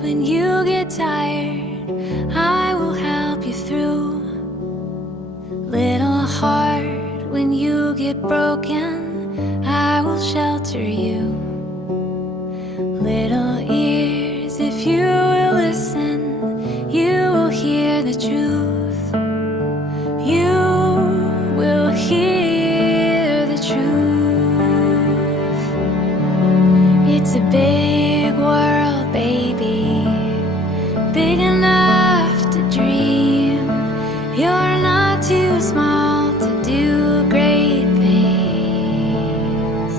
when you get tired, I will help you through. Little heart, when you get broken, I will shelter you. Little ears, if you will listen, you will hear the truth. You will hear the truth. It's a big world, baby, big enough to dream. You're not too small to do great things.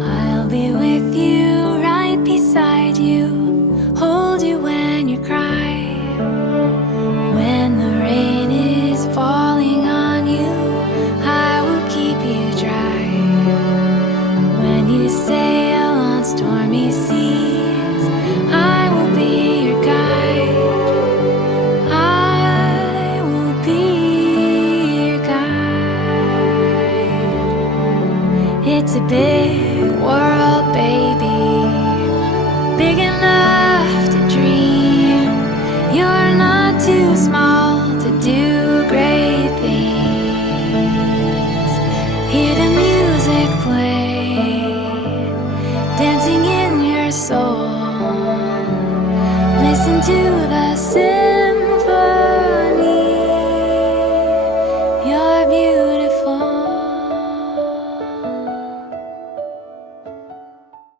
I'll be with you, right beside you, hold you when you cry. When the rain is falling on you, I will keep you dry. When you sail on stormy seas, I will be your guide. I will be your guide. It's a big world, baby, big enough to dream. You're not too small to do great things. Hear the music play, dancing in your soul. Listen to the